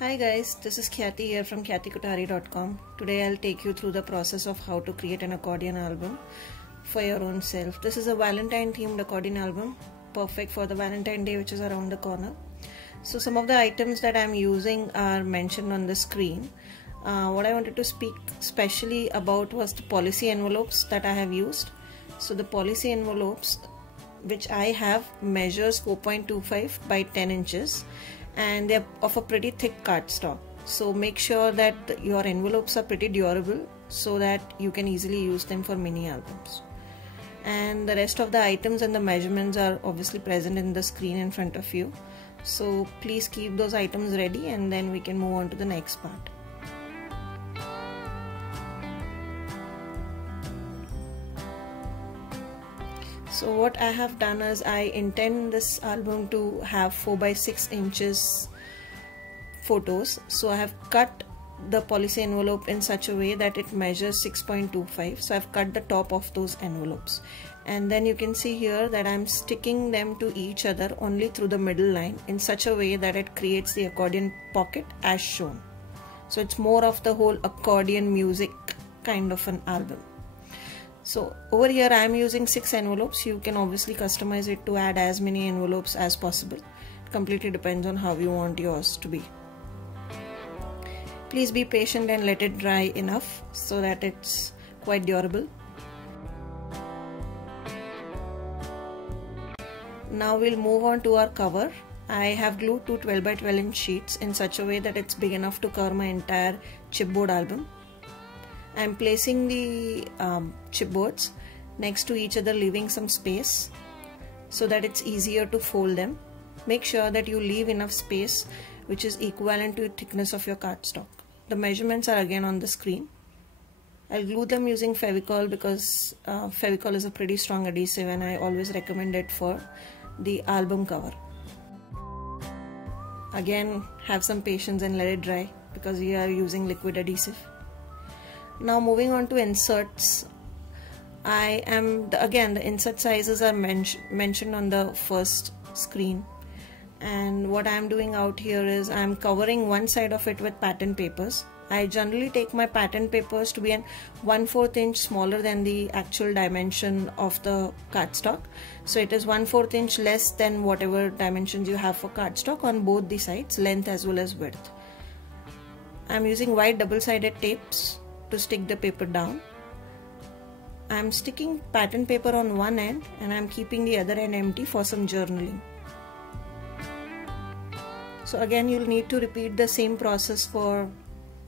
Hi guys, this is Khyati here from khyatikothari.com. Today I'll take you through the process of how to create an accordion album for your own self. This is a Valentine themed accordion album, perfect for the Valentine Day which is around the corner. So some of the items that I'm using are mentioned on the screen. What I wanted to speak specially about was the policy envelopes that I have used. So the policy envelopes which I have measures 4.25 by 10 inches and they're of a pretty thick cardstock. So make sure that your envelopes are pretty durable so that you can easily use them for mini albums. And the rest of the items and the measurements are obviously present in the screen in front of you. So please keep those items ready and then we can move on to the next part. So what I have done is I intend this album to have 4 by 6 inches photos. So I have cut the policy envelope in such a way that it measures 6.25. So I've cut the top of those envelopes. And then you can see here that I'm sticking them to each other only through the middle line in such a way that it creates the accordion pocket as shown. So it's more of the whole accordion music kind of an album. So over here I am using 6 envelopes. You can obviously customize it to add as many envelopes as possible. It completely depends on how you want yours to be. Please be patient and let it dry enough so that it's quite durable. Now we'll move on to our cover. I have glued two 12 by 12 inch sheets in such a way that it's big enough to cover my entire chipboard album. I'm placing the chipboards next to each other, leaving some space so that it's easier to fold them. Make sure that you leave enough space which is equivalent to the thickness of your cardstock. The measurements are again on the screen. I'll glue them using Fevicol because Fevicol is a pretty strong adhesive and I always recommend it for the album cover. Again, have some patience and let it dry because we are using liquid adhesive. Now moving on to inserts, the insert sizes are mentioned on the first screen, and what I am doing out here is I am covering one side of it with pattern papers. I generally take my pattern papers to be an 1/4 inch smaller than the actual dimension of the cardstock. So it is 1/4 inch less than whatever dimensions you have for cardstock on both the sides, length as well as width. I am using white double-sided tapes to stick the paper down. I'm sticking pattern paper on one end and I'm keeping the other end empty for some journaling. So again, you'll need to repeat the same process for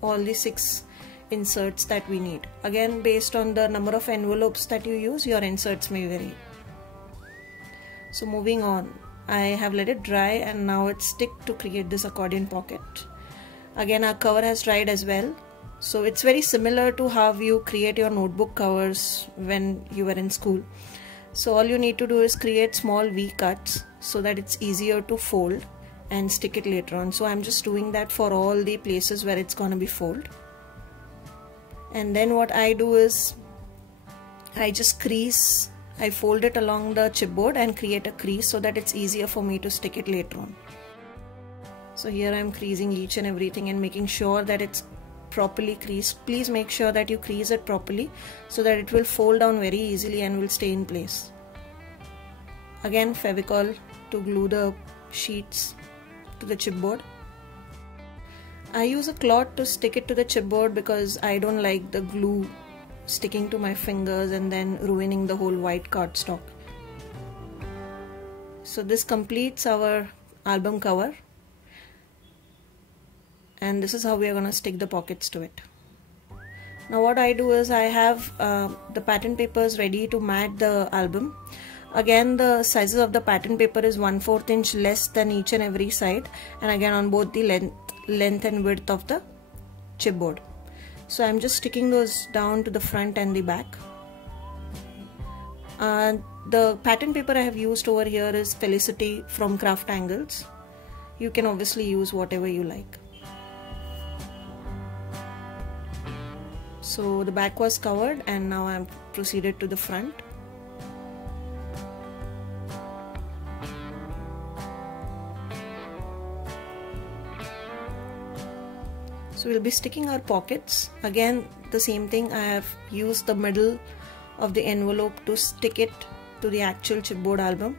all the 6 inserts that we need. Again, based on the number of envelopes that you use, your inserts may vary. So moving on, I have let it dry and now it's stick to create this accordion pocket. Again, our cover has dried as well. So it's very similar to how you create your notebook covers when you were in school. So all you need to do is create small V cuts so that it's easier to fold and stick it later on. So I'm just doing that for all the places where it's gonna be folded. And then what I do is I just crease, I fold it along the chipboard and create a crease so that it's easier for me to stick it later on. So here I'm creasing each and everything and making sure that it's properly creased. Please make sure that you crease it properly so that it will fold down very easily and will stay in place. Again, Fevicol to glue the sheets to the chipboard. I use a cloth to stick it to the chipboard because I don't like the glue sticking to my fingers and then ruining the whole white cardstock. So this completes our album cover. And this is how we are going to stick the pockets to it. Now what I do is I have the pattern papers ready to mat the album. Again, the sizes of the pattern paper is 1/4 inch less than each and every side, and again on both the length and width of the chipboard. So I'm just sticking those down to the front and the back. The pattern paper I have used over here is Felicity from Craft Angles. You can obviously use whatever you like. So the back was covered and now I'm proceeded to the front. So we'll be sticking our pockets. Again, the same thing, I have used the middle of the envelope to stick it to the actual chipboard album.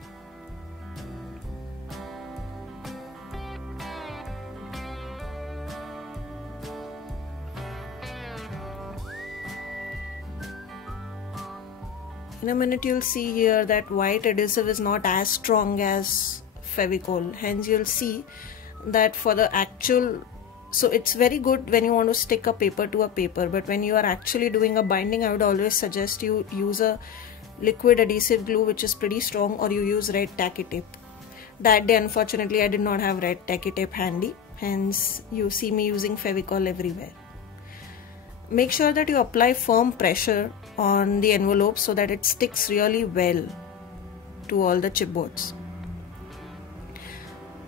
In a minute you'll see here that white adhesive is not as strong as Fevicol, hence you'll see that for the actual, so it's very good when you want to stick a paper to a paper, but when you are actually doing a binding, I would always suggest you use a liquid adhesive glue which is pretty strong, or you use red tacky tape. That day unfortunately I did not have red tacky tape handy, hence you see me using Fevicol everywhere. Make sure that you apply firm pressure on the envelope so that it sticks really well to all the chipboards.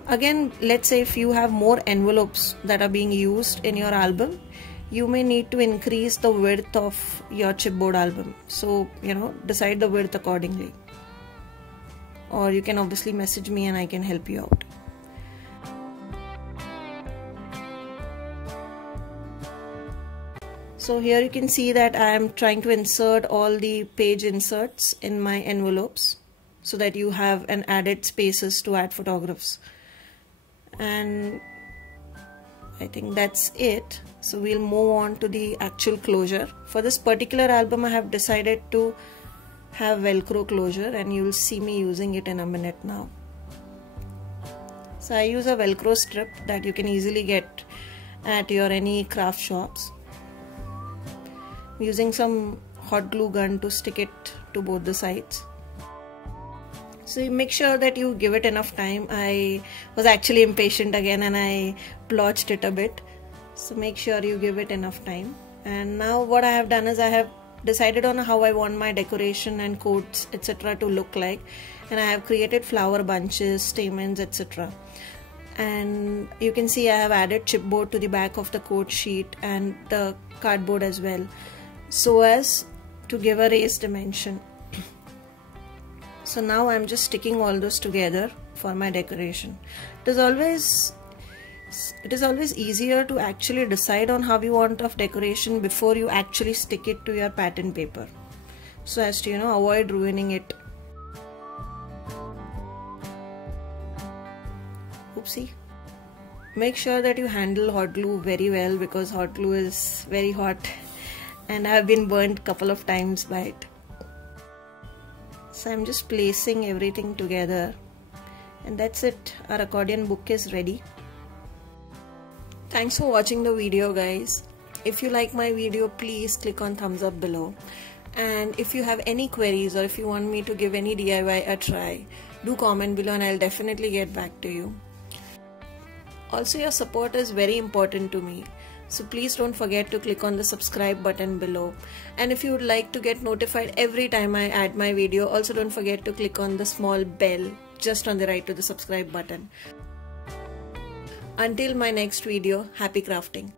Again, let's say if you have more envelopes that are being used in your album, you may need to increase the width of your chipboard album. So, decide the width accordingly. Or you can obviously message me and I can help you out. So here you can see that I am trying to insert all the page inserts in my envelopes so that you have an added spaces to add photographs. And I think that's it. So we'll move on to the actual closure. For this particular album I have decided to have Velcro closure, and you'll see me using it in a minute now. So I use a Velcro strip that you can easily get at your any craft shops. I'm using some hot glue gun to stick it to both the sides. So you make sure that you give it enough time. I was actually impatient again and I blotched it a bit. So make sure you give it enough time. And now what I have done is I have decided on how I want my decoration and quotes etc. to look like. And I have created flower bunches, stamens etc. And you can see I have added chipboard to the back of the quote sheet and the cardboard as well, so as to give a raised dimension. So now I'm just sticking all those together for my decoration. It is always easier to actually decide on how you want of decoration before you actually stick it to your pattern paper, so as to avoid ruining it. Oopsie. Make sure that you handle hot glue very well, because hot glue is very hot and I have been burnt a couple of times by it. So I'm just placing everything together, and that's it. Our accordion book is ready. Thanks for watching the video, guys. If you like my video, please click on thumbs up below. And if you have any queries or if you want me to give any DIY a try, do comment below and I'll definitely get back to you. Also, your support is very important to me. So please don't forget to click on the subscribe button below. And if you would like to get notified every time I add my video, also don't forget to click on the small bell just on the right to the subscribe button. Until my next video, happy crafting.